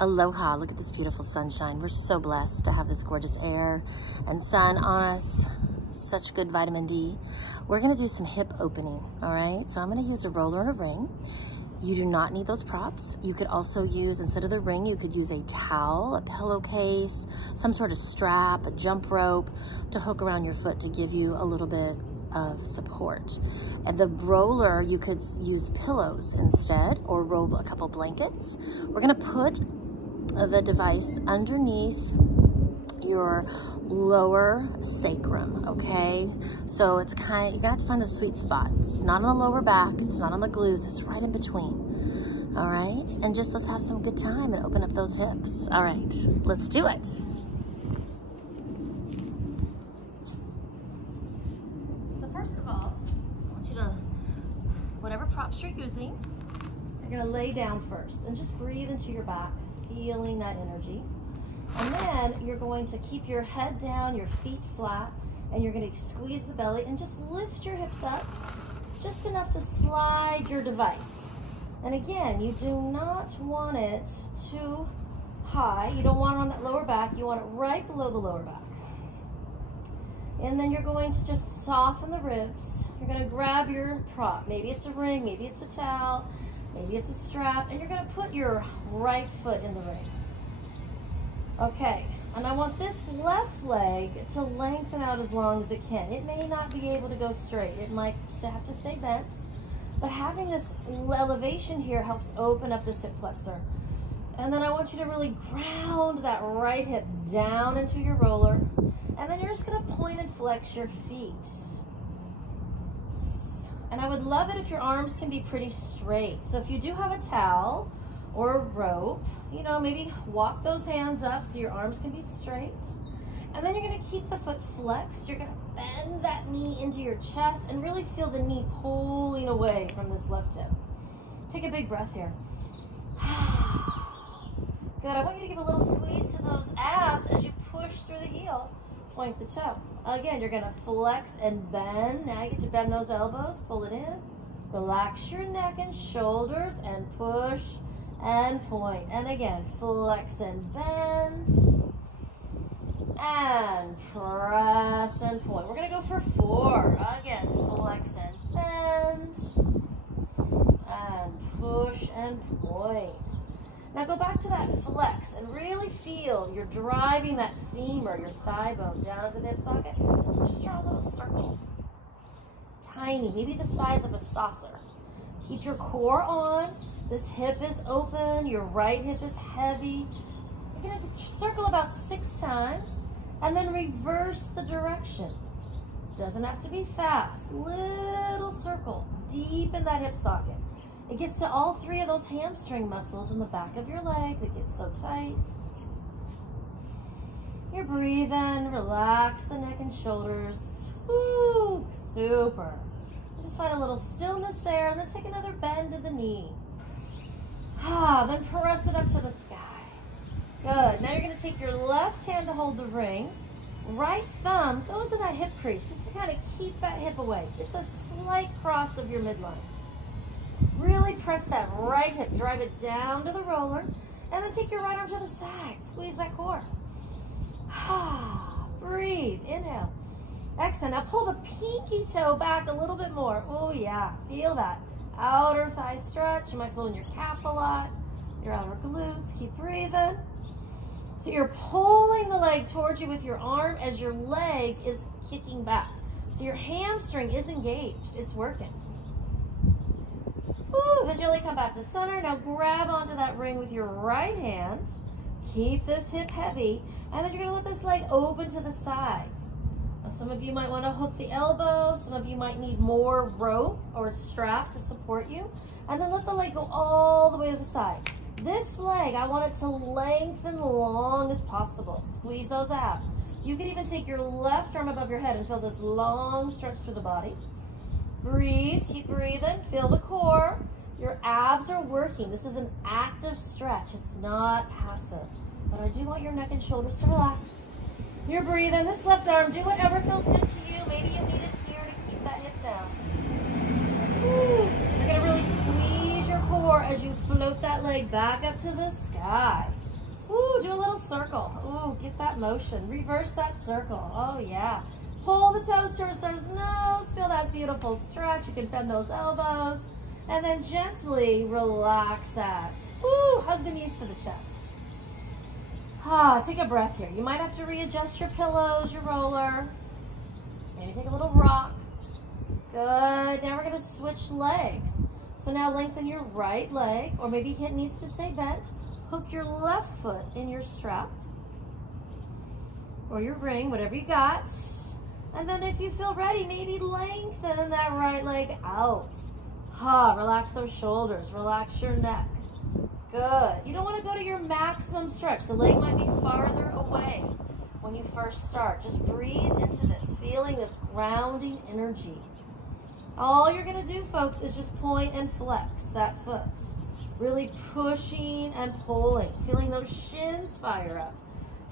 Aloha, look at this beautiful sunshine. We're so blessed to have this gorgeous air and sun on us. Such good vitamin D. We're gonna do some hip opening, all right? So I'm gonna use a roller and a ring. You do not need those props. You could also use, instead of the ring, you could use a towel, a pillowcase, some sort of strap, a jump rope to hook around your foot to give you a little bit of support. And the roller, you could use pillows instead or roll a couple blankets. We're gonna put the device underneath your lower sacrum, okay? So it's you're gonna have to find the sweet spot. It's not on the lower back, it's not on the glutes, it's right in between, all right? And just let's have some good time and open up those hips. All right, let's do it. So first of all, I want you to, whatever props you're using, you're gonna lay down first and just breathe into your back, feeling that energy. And then you're going to keep your head down, your feet flat, and you're going to squeeze the belly and just lift your hips up, just enough to slide your device. And again, you do not want it too high. You don't want it on that lower back. You want it right below the lower back. And then you're going to just soften the ribs. You're going to grab your prop. Maybe it's a ring, maybe it's a towel, maybe it's a strap, and you're going to put your right foot in the ring. Okay, and I want this left leg to lengthen out as long as it can. It may not be able to go straight. It might have to stay bent, but having this elevation here helps open up this hip flexor. And then I want you to really ground that right hip down into your roller, and then you're just gonna point and flex your feet. And I would love it if your arms can be pretty straight. So if you do have a towel or a rope, you know, maybe walk those hands up so your arms can be straight. And then you're gonna keep the foot flexed. You're gonna bend that knee into your chest and really feel the knee pulling away from this left hip. Take a big breath here. Good, I want you to give a little squeeze to those abs as you push through the heel, point the toe. Again, you're gonna flex and bend. Now you get to bend those elbows, pull it in. Relax your neck and shoulders and push and point. And again, flex and bend. And press and point. We're gonna go for 4. Again, flex and bend. And push and point. Now go back to that flex and really feel you're driving that femur, your thigh bone, down into the hip socket. Just draw a little circle. Tiny, maybe the size of a saucer. Keep your core on. This hip is open. Your right hip is heavy. You're going to circle about 6 times and then reverse the direction. Doesn't have to be fast. Little circle deep in that hip socket. It gets to all 3 of those hamstring muscles in the back of your leg that get so tight. You're breathing. Relax the neck and shoulders. Woo, super. Just find a little stillness there and then take another bend to the knee. Then press it up to the sky. Good. Now you're going to take your left hand to hold the ring. Right thumb goes in that hip crease just to kind of keep that hip away. Just a slight cross of your midline. Really press that right hip. Drive it down to the roller. And then take your right arm to the side. Squeeze that core. Breathe. Inhale. Exhale. Now pull the pinky toe back a little bit more. Oh yeah, feel that outer thigh stretch. You might feel in your calf a lot, your outer glutes. Keep breathing. So you're pulling the leg towards you with your arm as your leg is kicking back. So your hamstring is engaged. It's working. Ooh, then gently come back to center. Now grab onto that ring with your right hand. Keep this hip heavy. And then you're going to let this leg open to the side. Now, some of you might want to hook the elbow. Some of you might need more rope or strap to support you. And then let the leg go all the way to the side. This leg, I want it to lengthen long as possible. Squeeze those abs. You can even take your left arm above your head and feel this long stretch through the body. Breathe, keep breathing, feel the core. Your abs are working. This is an active stretch. It's not passive. But I do want your neck and shoulders to relax. You're breathing. This left arm, do whatever feels good to you. Maybe you need it here to keep that hip down. Woo. You're going to really squeeze your core. 4 as you float that leg back up to the sky. Ooh, do a little circle. Ooh, get that motion. Reverse that circle. Oh, yeah. Pull the toes towards the nose. Feel that beautiful stretch. You can bend those elbows. And then gently relax that. Ooh, hug the knees to the chest. Take a breath here. You might have to readjust your pillows, your roller. Maybe take a little rock. Good. Now we're going to switch legs. So now lengthen your right leg, or maybe it needs to stay bent. Hook your left foot in your strap or your ring, whatever you got. And then if you feel ready, maybe lengthen that right leg out. Relax those shoulders, relax your neck. Good. You don't want to go to your maximum stretch. The leg might be farther away when you first start. Just breathe into this, feeling this grounding energy. All you're going to do, folks, is just point and flex that foot. Really pushing and pulling, feeling those shins fire up,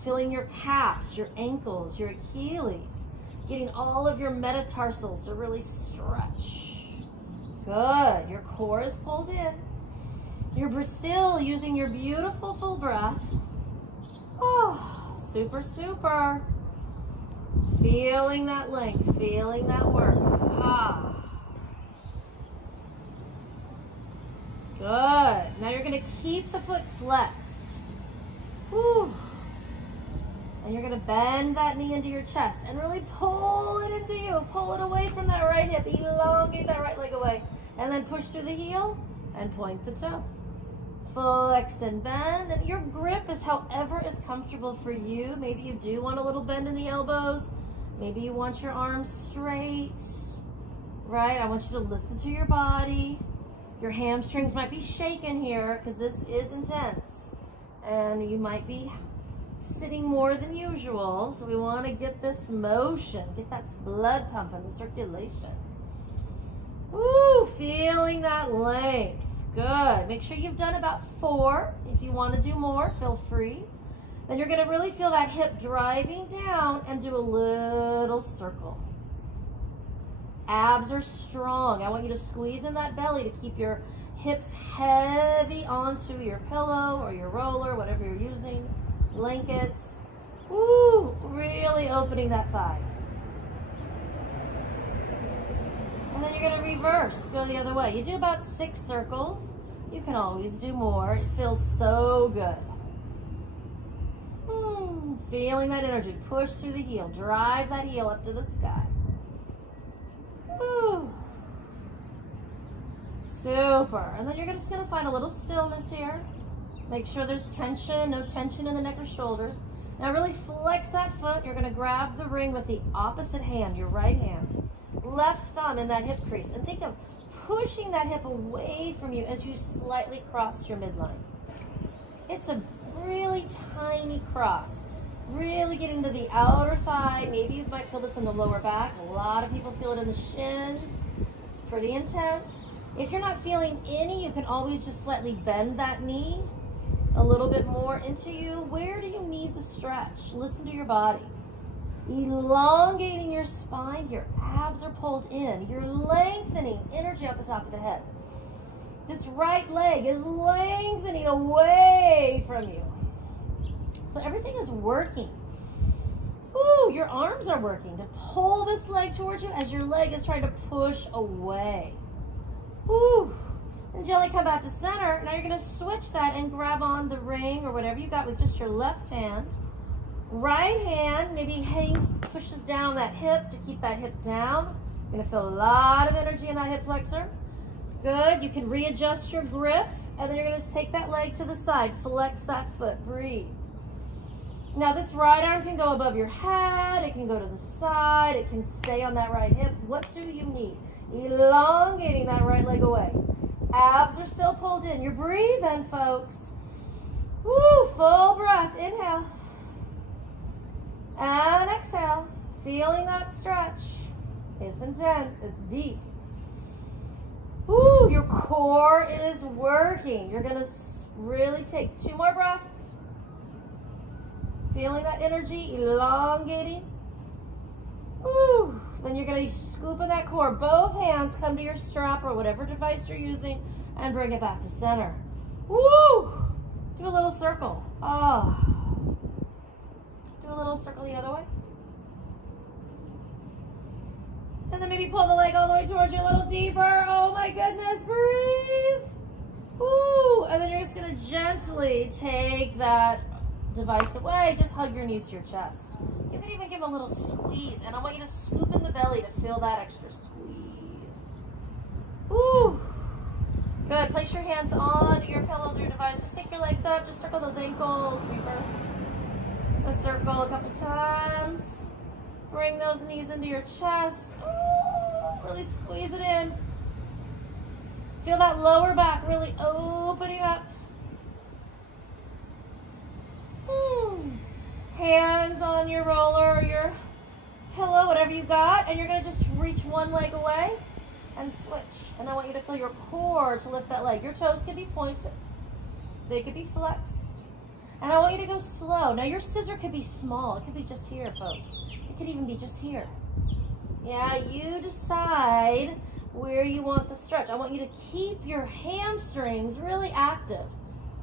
feeling your calves, your ankles, your Achilles, getting all of your metatarsals to really stretch. Good. Your core is pulled in. You're still using your beautiful full breath. Oh, super, super. Feeling that length, feeling that work. Good. Now you're going to keep the foot flexed. Whew. And you're going to bend that knee into your chest and really pull it into you. Pull it away from that right hip. Elongate that right leg away. And then push through the heel and point the toe. Flex and bend. And your grip is however is comfortable for you. Maybe you do want a little bend in the elbows. Maybe you want your arms straight. Right? I want you to listen to your body. Your hamstrings might be shaking here because this is intense. And you might be sitting more than usual. So we want to get this motion, get that blood pumping, the circulation. Woo, feeling that length. Good. Make sure you've done about 4. If you want to do more, feel free. Then you're going to really feel that hip driving down and do a little circle. Abs are strong. I want you to squeeze in that belly to keep your hips heavy onto your pillow or your roller, whatever you're using, blankets. Woo, really opening that thigh. And then you're going to reverse, go the other way. You do about 6 circles. You can always do more. It feels so good. Feeling that energy. Push through the heel. Drive that heel up to the sky. Woo. Super. And then you're just going to find a little stillness here. Make sure there's tension, no tension in the neck or shoulders. Now really flex that foot. You're going to grab the ring with the opposite hand, your right hand. Left thumb in that hip crease. And think of pushing that hip away from you as you slightly cross your midline. It's a really tiny cross. Really getting to the outer thigh. Maybe you might feel this in the lower back. A lot of people feel it in the shins. It's pretty intense. If you're not feeling any, you can always just slightly bend that knee a little bit more into you. Where do you need the stretch? Listen to your body. Elongating your spine. Your abs are pulled in. You're lengthening energy out the top of the head. This right leg is lengthening away from you. So everything is working. Ooh, your arms are working to pull this leg towards you as your leg is trying to push away. Ooh. And gently come back to center. Now you're going to switch that and grab on the ring or whatever you got with just your left hand. Right hand maybe pushes down that hip to keep that hip down. You're going to feel a lot of energy in that hip flexor. Good. You can readjust your grip. And then you're going to take that leg to the side. Flex that foot. Breathe. Now this right arm can go above your head, it can go to the side, it can stay on that right hip. What do you need? Elongating that right leg away. Abs are still pulled in. You're breathing, folks. Woo, full breath. Inhale. And exhale. Feeling that stretch. It's intense, it's deep. Woo, your core is working. You're gonna really take 2 more breaths. Feeling that energy, elongating. Woo. Then you're gonna be scooping that core. Both hands come to your strap or whatever device you're using and bring it back to center. Woo! Do a little circle. Oh. Do a little circle the other way. And then maybe pull the leg all the way towards you a little deeper. Oh my goodness, breathe. Woo! And then you're just gonna gently take that device away. Just hug your knees to your chest. You can even give a little squeeze, and I want you to scoop in the belly to feel that extra squeeze. Woo! Good. Place your hands on your pillows or your device. Just take your legs up. Just circle those ankles. Reverse the circle a couple times. Bring those knees into your chest. Ooh, really squeeze it in. Feel that lower back really opening up. Hands on your roller or your pillow, whatever you got, and you're going to just reach one leg away and switch. And I want you to feel your core to lift that leg. Your toes can be pointed. They could be flexed. And I want you to go slow. Now your scissor could be small. It could be just here, folks. It could even be just here. Yeah, you decide where you want the stretch. I want you to keep your hamstrings really active.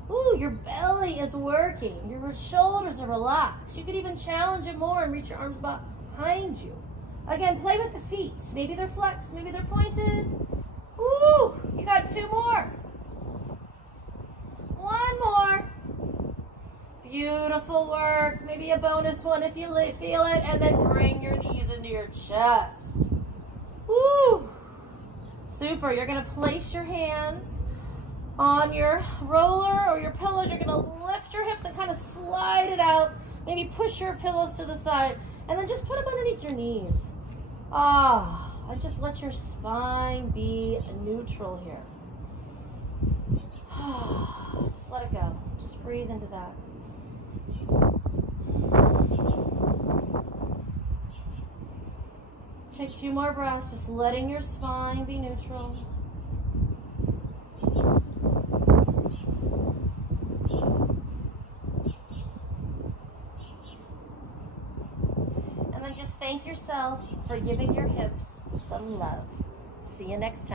Ooh, your belly is working. Your shoulders are relaxed. You could even challenge it more and reach your arms behind you. Again, play with the feet. Maybe they're flexed, maybe they're pointed. Ooh, you got two more. One more. Beautiful work. Maybe a bonus one if you feel it. And then bring your knees into your chest. Woo! Super. You're going to place your hands on your roller or your pillows. You're going to lift your hips and kind of slide it out. Maybe push your pillows to the side. And then just put them underneath your knees. And just let your spine be neutral here. Just let it go. Just breathe into that. Take two more breaths, just letting your spine be neutral. And then just thank yourself for giving your hips some love. See you next time.